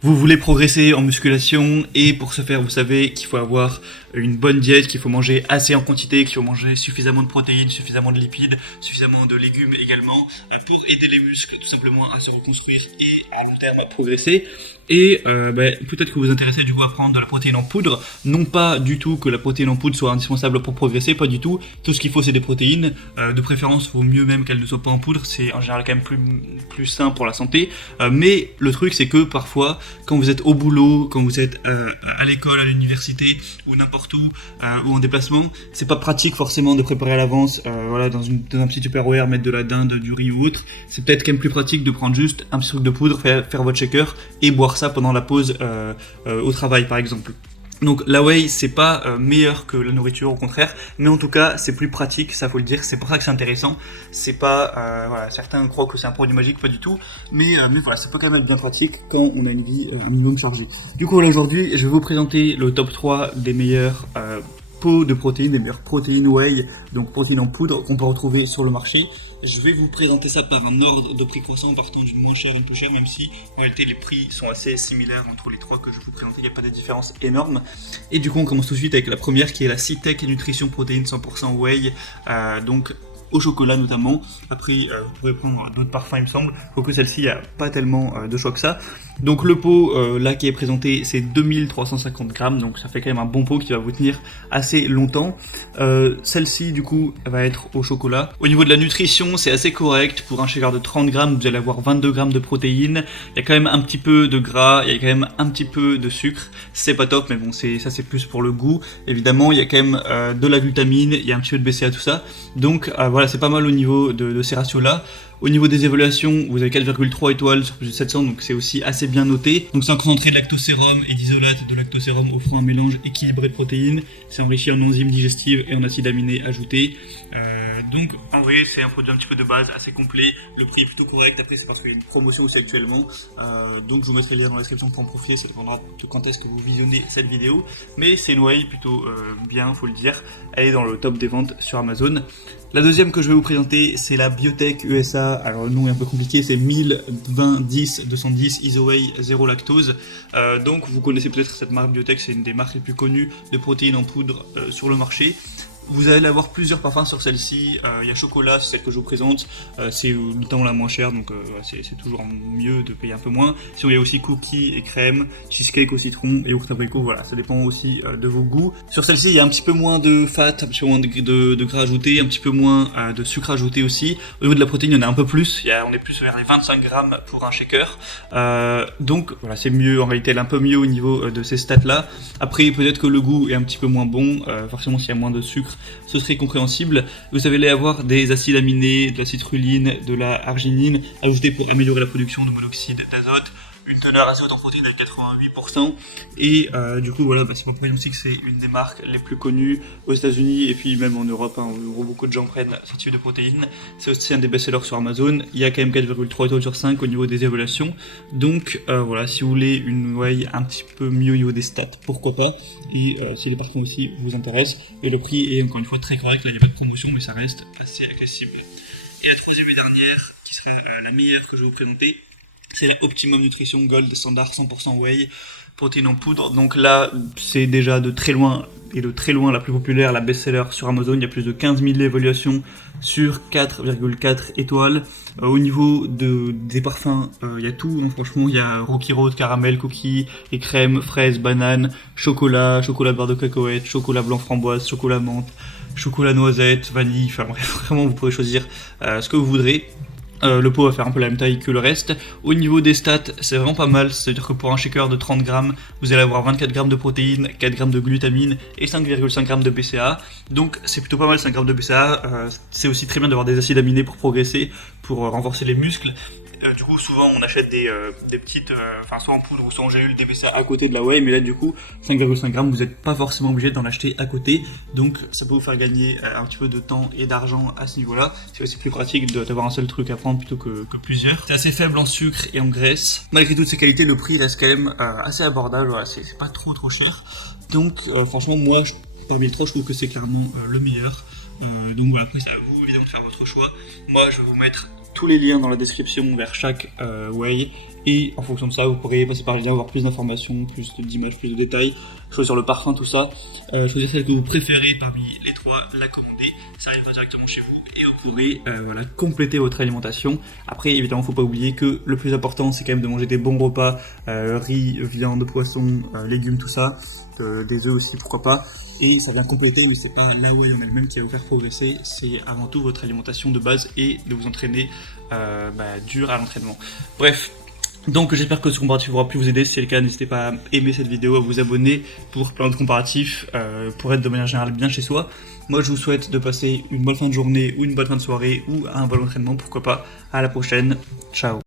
Vous voulez progresser en musculation et pour ce faire, vous savez qu'il faut avoir une bonne diète, qu'il faut manger assez en quantité, qu'il faut manger suffisamment de protéines, suffisamment de lipides, suffisamment de légumes également pour aider les muscles tout simplement à se reconstruire et à long terme à progresser. Et peut-être que vous vous intéressez du coup à prendre de la protéine en poudre, non pas du tout que la protéine en poudre soit indispensable pour progresser, pas du tout. Tout ce qu'il faut c'est des protéines, de préférence vaut mieux même qu'elles ne soient pas en poudre, c'est en général quand même plus sain pour la santé. Mais le truc c'est que parfois quand vous êtes au boulot, quand vous êtes à l'école, à l'université ou n'importe où ou en déplacement, c'est pas pratique forcément de préparer à l'avance, dans un petit Tupperware, mettre de la dinde, du riz ou autre. C'est peut-être quand même plus pratique de prendre juste un petit truc de poudre, faire votre shaker et boire ça pendant la pause au travail par exemple. Donc la whey c'est pas meilleur que la nourriture, au contraire, mais en tout cas c'est plus pratique, ça faut le dire, c'est pour ça que c'est intéressant. C'est pas certains croient que c'est un produit magique, pas du tout, mais voilà, ça peut quand même être bien pratique quand on a une vie un minimum chargée. Du coup voilà, aujourd'hui je vais vous présenter le top 3 des meilleurs pots de protéines, des meilleures protéines whey, donc protéines en poudre qu'on peut retrouver sur le marché. Je vais vous présenter ça par un ordre de prix croissant, partant d'une moins chère à une plus chère, même si en réalité les prix sont assez similaires entre les trois que je vais vous présenter, il n'y a pas de différence énorme. Et du coup on commence tout de suite avec la première qui est la Citec Nutrition Protéines 100% Whey, donc au chocolat notamment. Après vous pourrez prendre d'autres parfums il me semble, quoique celle-ci il n'y a pas tellement de choix que ça. Donc le pot là qui est présenté c'est 2350 grammes, donc ça fait quand même un bon pot qui va vous tenir assez longtemps. Celle-ci du coup va être au chocolat. Au niveau de la nutrition c'est assez correct, pour un shaker de 30 grammes vous allez avoir 22 grammes de protéines, il y a quand même un petit peu de gras, il y a quand même un petit peu de sucre, c'est pas top mais bon ça c'est plus pour le goût. Évidemment il y a quand même de la glutamine, il y a un petit peu de BCA tout ça, donc voilà c'est pas mal au niveau de ces ratios là. Au niveau des évaluations, vous avez 4,3 étoiles sur plus de 700, donc c'est aussi assez bien noté. Donc c'est un concentré de lactosérum et d'isolate de lactosérum offrant un mélange équilibré de protéines. C'est enrichi en enzymes digestives et en acides aminés ajoutés. Donc en vrai c'est un produit un petit peu de base, assez complet. Le prix est plutôt correct, après c'est parce qu'il y a une promotion aussi actuellement. Donc je vous mettrai le lien dans la description pour en profiter, ça dépendra de quand est-ce que vous visionnez cette vidéo. Mais c'est une whey plutôt bien, faut le dire. Elle est dans le top des ventes sur Amazon. La deuxième que je vais vous présenter, c'est la Biotech USA. Alors le nom est un peu compliqué, c'est 1020-10-210 IsoWhey 0 lactose. Donc vous connaissez peut-être cette marque Biotech, c'est une des marques les plus connues de protéines en poudre sur le marché. Vous allez avoir plusieurs parfums sur celle-ci, il y a chocolat, c'est celle que je vous présente, c'est notamment la moins chère, donc c'est toujours mieux de payer un peu moins. Sinon il y a aussi cookies et crème, cheesecake au citron et yaourt abricot, voilà, ça dépend aussi de vos goûts. Sur celle-ci il y a un petit peu moins de fat, un petit peu moins de gras ajouté, un petit peu moins de sucre ajouté aussi. Au niveau de la protéine il y en a un peu plus, on est plus vers les 25 grammes pour un shaker, donc voilà c'est mieux en réalité, elle est un peu mieux au niveau de ces stats là. Après peut-être que le goût est un petit peu moins bon, forcément s'il y a moins de sucre ce serait compréhensible. Vous allez avoir des acides aminés, de la citrulline, de la arginine ajoutés pour améliorer la production de monoxyde d'azote, une teneur assez haute en protéines avec 88%, et du coup voilà, c'est pour ça aussi que c'est une des marques les plus connues aux États-Unis et puis même en Europe, où beaucoup de gens prennent ce type de protéines. C'est aussi un des best-sellers sur Amazon, il y a quand même 4,3 étoiles sur 5 au niveau des évaluations, donc voilà, si vous voulez une whey un petit peu mieux au niveau des stats, pourquoi pas, et si les parfums aussi vous intéressent, et le prix est encore une fois très correct, là il n'y a pas de promotion mais ça reste assez accessible. Et la troisième et dernière, qui serait la meilleure que je vais vous présenter, c'est la Optimum Nutrition Gold Standard 100% Whey, protéines en poudre. Donc là, c'est déjà de très loin la plus populaire, la best-seller sur Amazon. Il y a plus de 15 000 évaluations sur 4,4 étoiles. Au niveau des parfums, il y a tout, hein, franchement. Il y a Rocky Road, caramel, cookies et crème, fraises, bananes, chocolat beurre de cacahuète, chocolat blanc framboise, chocolat menthe, chocolat noisette, vanille. Enfin bref, vraiment, vous pourrez choisir ce que vous voudrez. Le pot va faire un peu la même taille que le reste. Au niveau des stats, c'est vraiment pas mal, c'est-à-dire que pour un shaker de 30 grammes, vous allez avoir 24 grammes de protéines, 4 grammes de glutamine et 5,5 grammes de BCA. Donc c'est plutôt pas mal 5 grammes de BCA, c'est aussi très bien d'avoir des acides aminés pour progresser, pour renforcer les muscles. Du coup souvent on achète des petites, soit en poudre ou soit en gélule des BCA à côté de la whey, mais là du coup 5,5 grammes vous n'êtes pas forcément obligé d'en acheter à côté, donc ça peut vous faire gagner un petit peu de temps et d'argent à ce niveau là. C'est aussi plus pratique d'avoir un seul truc à prendre plutôt que plusieurs. C'est assez faible en sucre et en graisse, malgré toutes ces qualités le prix reste quand même assez abordable, voilà, c'est pas trop cher, donc franchement moi parmi les trois je trouve que c'est clairement le meilleur. Donc voilà, après c'est à vous évidemment de faire votre choix. Moi je vais vous mettre tous les liens dans la description vers chaque whey, Et en fonction de ça, vous pourrez passer par le lien, avoir plus d'informations, plus d'images, plus de détails, choisir le parfum, tout ça. Choisir celle que vous préférez parmi les 3, la commander, ça arrivera directement chez vous et vous pourrez voilà, compléter votre alimentation. Après, évidemment, faut pas oublier que le plus important, c'est quand même de manger des bons repas, riz, viande, poisson, légumes, tout ça, des œufs aussi, pourquoi pas. Et ça vient compléter, mais c'est pas la whey en elle-même qui va vous faire progresser, c'est avant tout votre alimentation de base et de vous entraîner dur à l'entraînement. Bref, donc j'espère que ce comparatif aura pu vous aider. Si c'est le cas, n'hésitez pas à aimer cette vidéo, à vous abonner pour plein de comparatifs, pour être de manière générale bien chez soi. Moi je vous souhaite de passer une bonne fin de journée ou une bonne fin de soirée ou un bon entraînement, pourquoi pas. À la prochaine, ciao.